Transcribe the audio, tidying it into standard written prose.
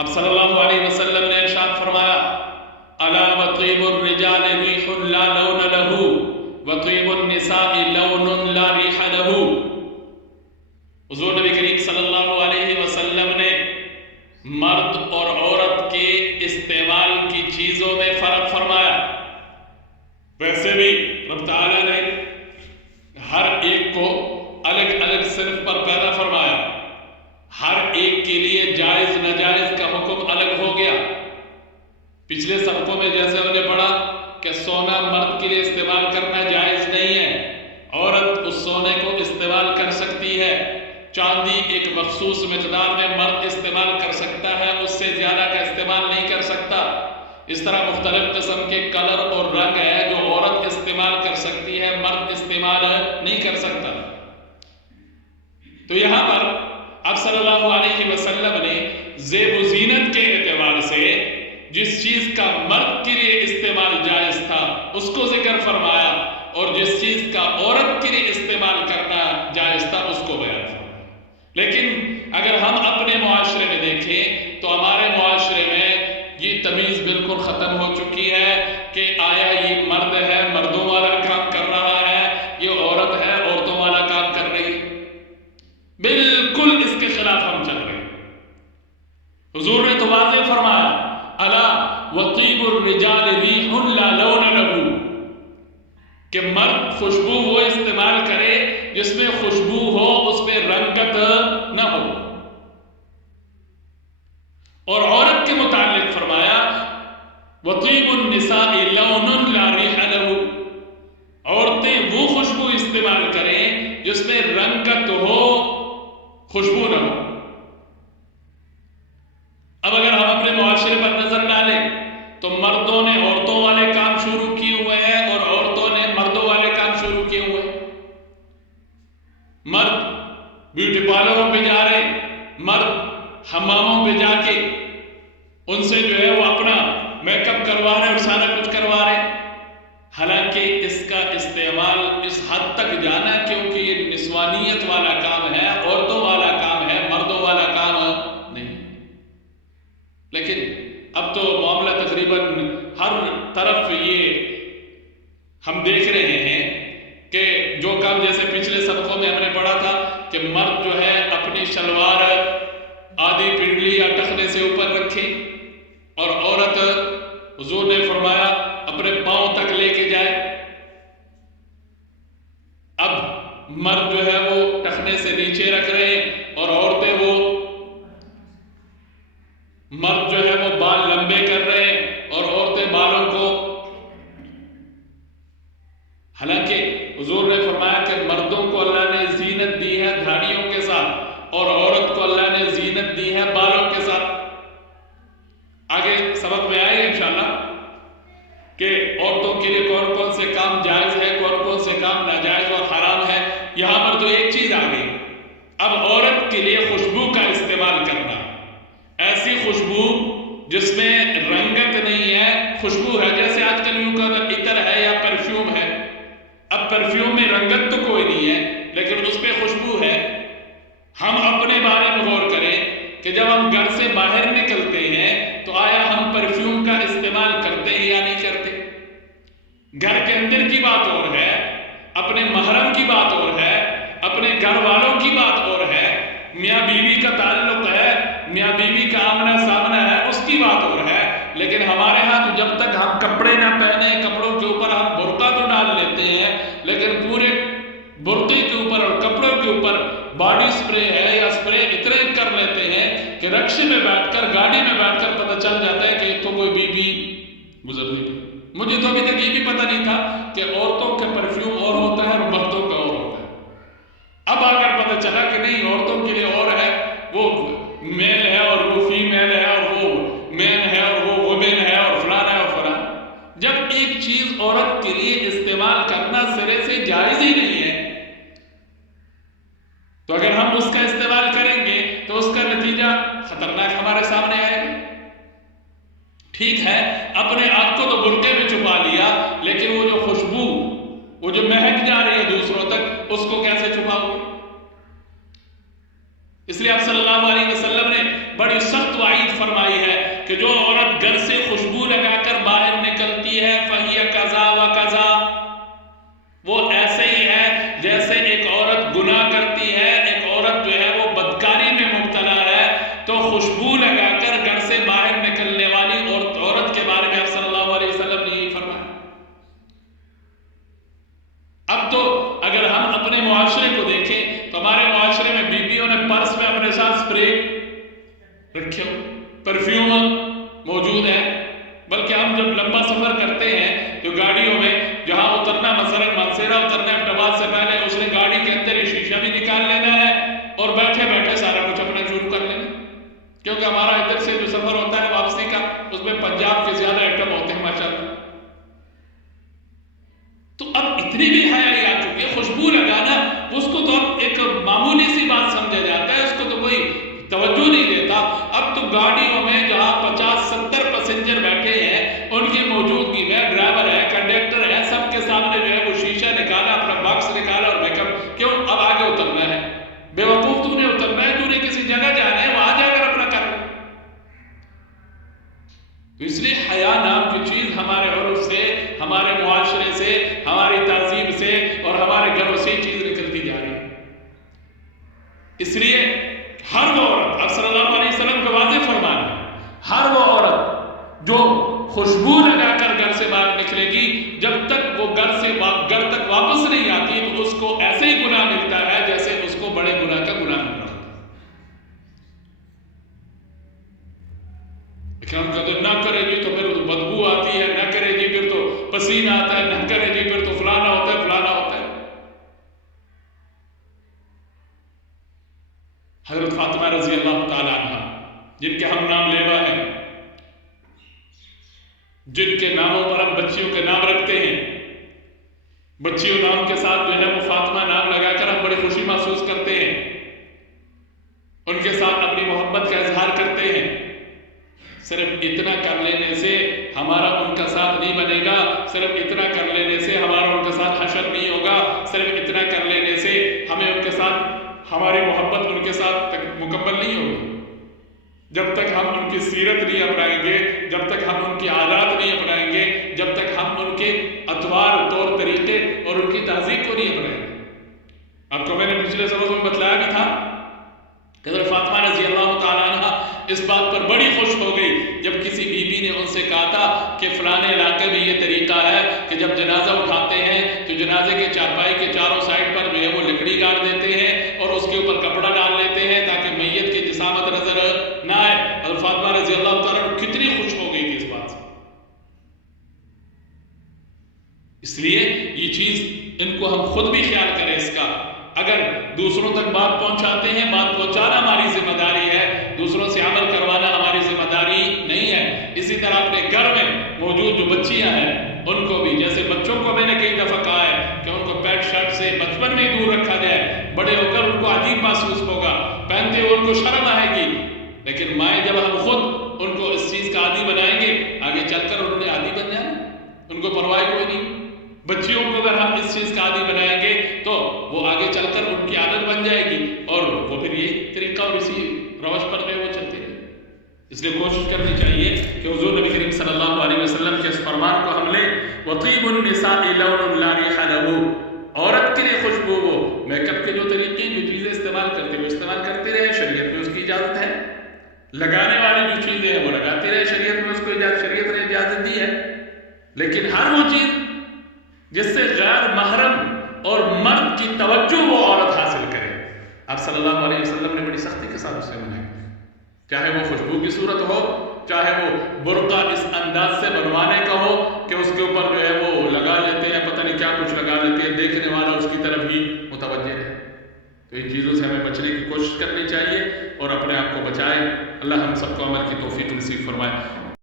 اب صلی اللہ علیہ وسلم نے ارشاد فرمایا الا وطیب الرجال ریح لا لون له وطیب النساء لون لا ریح له۔ حضور نبی کریم صلی اللہ علیہ وسلم نے مرد اور عورت کے استعمال کی چیزوں میں فرق فرمایا۔ ویسے بھی رب تعالیٰ نے ہر ایک کو الگ الگ صنف پر پیدا فرمایا، ہر ایک کے لیے جائز ناجائز کا حکم الگ ہو گیا۔ پچھلے سبقوں میں جیسے ہم نے پڑھا کہ سونا مرد کے لیے استعمال کرنا جائز نہیں ہے، عورت اس سونے کو استعمال کر سکتی ہے۔ چاندی ایک مخصوص مقدار میں مرد استعمال کر سکتا ہے، اس سے زیادہ کا استعمال نہیں کر سکتا۔ اس طرح مختلف قسم کے کلر اور رنگ ہے جو عورت استعمال کر سکتی ہے، مرد استعمال نہیں کر سکتا۔ تو یہاں پر اب صلی اللہ علیہ وسلم نے زیب و زینت کے اعتبار سے جس چیز کا مرد کے لیے استعمال جائز تھا اس کو ذکر فرمایا، اور جس چیز کا عورت کے لیے استعمال کرنا جائز تھا اس کو بیان فرمایا۔ لیکن اگر ہم اپنے معاشرے میں دیکھیں تو ہمارے معاشرے میں یہ تمیز بالکل ختم ہو چکی ہے کہ آیا یہ مرد ہے مردوں والا کام کر رہا ہے، یہ عورت ہے عورتوں والا کام کر رہی ہے۔ بالکل اس کے خلاف ہم چل رہے ہیں۔ حضور نے تو واضح فرمایا الا وطیب الرجال ریح لا لون له، کہ مرد خوشبو وہ استعمال کرے جس میں خوشبو ہو، اس میں رنگت نہ ہو۔ اور عورت کے متعلق فرمایا وطیب النساء لون لا ریح له، عورتیں وہ خوشبو استعمال کریں جس میں رنگت ہو، خوشبو نہ ہو۔ اب اگر ہم اپنے معاشرے پر نظر ڈالیں تو مردوں نے عورتوں والے کام شروع کیے ہوئے ہیں اور عورتوں نے مردوں والے کام شروع کیے ہوئے ہیں۔ مرد بیوٹی پارلروں پہ جا رہے ہیں، مرد حماموں پہ جا کے ان سے جو ہے وہ اپنا میک اپ کروا رہے ہیں اور سارا کچھ کروا رہے ہیں۔ حالانکہ اس کا استعمال اس حد تک جانا کیونکہ یہ نسوانیت والا کام ہے، عورتوں والا کام ہے، مردوں والا کام نہیں۔ لیکن اب تو معاملہ تقریباً ہر طرف یہ ہم دیکھ رہے ہیں کہ جو کام جیسے پچھلے سبقوں میں ہم نے پڑھا تھا کہ مرد جو ہے اپنی شلوار آدھی پنڈلی یا ٹخنے سے اوپر رکھے اور عورت حضور نے فرمایا اپنے پاؤں تک لے کے جائے۔ اب مرد جو ہے وہ ٹخنے سے نیچے رکھ رہے ہیں اور عورتیں وہ مرد جو ہے وہ بال لمبے کر رہے ہیں اور عورتیں بالوں کو، حالانکہ حضور نے فرمایا کہ مردوں کو اللہ نے زینت دی ہے دھاڑیوں کے ساتھ اور عورت کو اللہ نے زینت دی ہے بالوں کے ساتھ۔ آگے سبق میں آئے انشاءاللہ کہ عورتوں کے لیے کون کون سے کام جائز ہے، کون کون سے کام ناجائز اور حرام ہے۔ یہاں پر تو ایک چیز آ گئی، اب عورت کے لیے خوشبو کا استعمال کرنا، ایسی خوشبو جس میں رنگت نہیں ہے، خوشبو ہے جیسے آج کل یوں کا عطر ہے یا پرفیوم ہے۔ اب پرفیوم میں رنگت تو کوئی نہیں ہے لیکن اس پہ خوشبو ہے۔ ہم اپنے بارے میں غور کریں کہ جب ہم گھر سے باہر نکلتے ہیں تو آیا ہم پرفیوم کا استعمال کرتے ہیں یا نہیں کرتے؟ گھر کے اندر کی بات اور ہے، اپنے محرم کی بات اور ہے، اپنے گھر والوں کی بات اور ہے، میاں بیوی کا تعلق ہے، میاں بیوی کا آمنا سامنا ہے، اس کی بات اور ہے۔ لیکن ہمارے ہاں تو جب تک ہم کپڑے نہ پہنے، کپڑوں کے اوپر ہم برقع تو ڈال لیتے ہیں لیکن پورے برقعے کے اوپر اور کپڑوں کے اوپر باڈی سپرے ہے یا سپرے اتنے کر لیتے ہیں کہ رکشے میں بیٹھ کر، گاڑی میں بیٹھ کر پتہ چل جاتا ہے کہ تو کوئی بی بی گزر گئی۔ مجھے تو ابھی تک یہ بھی پتہ نہیں تھا کہ عورتوں کا پرفیوم اور ہوتا ہے اور مردوں کا اور ہوتا ہے۔ اب آ کر پتہ چلا کہ نہیں، عورتوں کے لیے اور ہے، وہ میل ہے اور وہ فیمیل ہے اور وہ مین ہے اور وہ وومن ہے اور فلانا ہے اور فلانا۔ جب ایک چیز عورت کے لیے استعمال کرنا سرے سے جائز ہی نہیں ہے تو اگر ہم اس کا استعمال کریں گے تو اس کا نتیجہ خطرناک ہمارے سامنے آئے گا۔ ٹھیک ہے اپنے آپ کو تو برقعے میں چھپا لیا لیکن وہ جو خوشبو، وہ جو مہک جا رہی ہے دوسروں تک، اس کو کیسے چھپاؤ گے؟ اس لیے آپ صلی اللہ علیہ وسلم نے بڑی سخت وعید فرمائی ہے کہ جو عورت گھر سے خوشبو لگا کر باہر نکلتی ہے فَهِيَ كَذَا وَكَذَا، وہ ایسے ہی ہے جیسے ایک عورت گناہ کرتی ہے، ایک عورت جو ہے وہ بدکاری میں مبتلا ہے، تو خوشبو لگا کر گھر سے باہر نکلنے والی عورت کے بارے میں آپ صلی اللہ علیہ وسلم نے یہی فرمایا۔ اب تو اگر ہم اپنے معاشرے کو دیکھیں تو ہمارے معاشرے میں بیویوں نے پرس میں اپنے ساتھ سپرے رکھے ہو، پرفیوم موجود ہے، بلکہ ہم جب لمبا سفر کرتے ہیں تو گاڑیوں میں جہاں اترنا، مثلا مانسیرا اترنا ہے احمدآباد سے پہلے، اس نے گاڑی کے اندر یہ شیشہ بھی نکال لینا ہے اور بیٹھے بیٹھے سارا کچھ اپنا شروع کر لینا، کیونکہ ہمارا ادھر سے جو سفر ہوتا ہے واپسی کا اس میں پنجاب کے زیادہ آئٹم ہوتے ہیں ماشاءاللہ۔ تو اب اتنی بھی حیائی آ چکی ہے، خوشبو لگانا اس کو تو اب ایک معمولی سی بات سمجھا جاتا ہے، اس کو تو کوئی توجہ نہیں دیتا۔ اب تو گاڑیوں میں جہاں 50-70 پیسنجر بیٹھے ہیں ان کی موجودگی میں ڈرائیور ہے، کنڈکٹر ہے، سب کے سامنے جو ہے وہ شیشہ نکالا، اپنا باکس نکالا اور میک اپ، کیوں؟ اب آگے اترنا ہے، بے وقوف تو نے اترنا ہے، تو نے کسی جگہ جانا ہے، وہاں جا کر اپنا کرنا۔ تو اس لیے حیا نام کی چیز ہمارے عرف سے، ہمارے معاشرے سے، ہماری تہذیب سے اور ہمارے گھروں سے چیز نکلتی جا رہی ہے۔ اس لیے ہر وہ عورت، آپ صلی اللہ علیہ وسلم کا واضح فرمان ہے، ہر وہ عورت جو خوشبو لگا کر گھر سے باہر نکلے گی، جب تک وہ گھر تک واپس نہیں آتی تو اس کو ایسے ہی گناہ ملتا ہے جیسے اس کو بڑے گناہ کا گناہ مل رہا ہے۔ لیکن ہم کہتے ہیں نہ کرے جی تو پھر بدبو آتی ہے، نہ کرے جی پھر تو پسینہ آتا ہے، نہ کرے جی پھر تو فلانا ہوتا ہے، فلانا ہوتا ہے۔ حضرت فاطمہ رضی اللہ تعالیٰ عنہ جن کے ہم نام لیوا ہیں، جن کے ناموں پر ہم بچیوں کے نام رکھتے ہیں، بچیوں نام کے ساتھ جو ہے وہ فاطمہ نام لگا کر ہم بڑی خوشی محسوس کرتے ہیں، ان کے ساتھ اپنی محبت کا اظہار کرتے ہیں۔ صرف اتنا کر لینے سے ہمارا ان کا ساتھ نہیں بنے گا، صرف اتنا کر لینے سے ہمارا ان کے ساتھ حشر نہیں ہوگا، صرف اتنا کر لینے سے ہمیں ان کے ساتھ، ہماری محبت ان کے ساتھ مکمل نہیں ہوگی۔ جب تک ہم ان کی سیرت نہیں اپنائیں گے، جب تک ہم ان کی عادات نہیں اپنائیں گے، جب تک ہم ان کے اطوار، طور طریقے اور ان کی تہذیب کو نہیں اپنائیں گے۔ آپ کو میں نے پچھلے سبق میں بتلایا بھی تھا کہ حضرت فاطمہ رضی اللہ تعالیٰ عنہ اس بات پر بڑی خوش ہو گئی جب کسی بی بی نے ان سے کہا تھا کہ فلانے علاقے میں یہ طریقہ ہے کہ جب جنازہ اٹھاتے ہیں تو جنازے کے چارپائی کے چاروں سائڈ پر جو ہے وہ لکڑی گاڑ دیتے ہیں اور اس کے اوپر کپڑا ڈال لیتے ہیں تاکہ میت کی جسامت نظر نہ آئے۔ حضرت فاطمہ رضی اللہ تعالیٰ عنہ کتنی خوش ہو گئی تھی اس بات سے۔ اس لیے یہ چیز ان کو ہم خود بھی خیال کریں اس کا، اگر دوسروں تک بات پہنچاتے ہیں، بات پہنچانا ہماری ذمہ داری ہے، دوسروں سے عمل کروانا ہماری ذمہ داری نہیں ہے۔ اسی طرح اپنے گھر میں موجود جو بچیاں ہیں ان کو بھی، جیسے بچوں کو میں نے کئی دفعہ کہا ہے کہ ان کو پینٹ شرٹ سے بچپن میں ہی دور رکھا جائے، بڑے ہو کر ان کو عجیب محسوس ہوگا، پہنتے ہوئے ان کو شرم آئے گی، لیکن مائیں جب ہم خود ان کو اس چیز کا عادی بنائیں گے، آگے چل کر انہوں نے عادی بن جانا، ان کو پرواہ کوئی نہیں۔ بچیوں کو اگر ہم اس چیز کا عادی بنائیں گے تو وہ آگے چل کر ان کی عادت بن جائے گی اور وہ پھر یہ طریقہ اور اسی روش پر جو وہ چلتے رہے۔ اس لیے کوشش کرنی چاہیے کہ حضور نبی کریم صلی اللہ علیہ وسلم کے اس فرمان کو ہم لیں، وَطِيبُ النِّسَاءِ لَوْنٌ لَا رِيحَ لَهُ، عورت کے لیے خوشبو ہو، میک اپ کے جو طریقے جو چیزیں استعمال کرتے ہیں وہ استعمال کرتے رہے، شریعت میں اس کی اجازت ہے۔ لگانے والی جو چیزیں ہیں وہ لگاتے رہے، شریعت میں اس کو شریعت نے اجازت دی ہے۔ لیکن ہر وہ چیز جس سے غیر محرم اور مرد کی توجہ وہ عورت حاصل کرے، آپ صلی اللہ علیہ وسلم نے بڑی سختی کے ساتھ اسے منع کیا، چاہے وہ خوشبو کی صورت ہو، چاہے وہ برقع اس انداز سے بنوانے کا ہو کہ اس کے اوپر جو ہے وہ لگا لیتے ہیں، پتہ نہیں کیا کچھ لگا لیتے ہیں، دیکھنے والا اس کی طرف ہی متوجہ ہے۔ تو ان چیزوں سے ہمیں بچنے کی کوشش کرنی چاہیے اور اپنے آپ کو بچائیں۔ اللہ ہم سب کو عمل کی توفیق نصیب فرمائے۔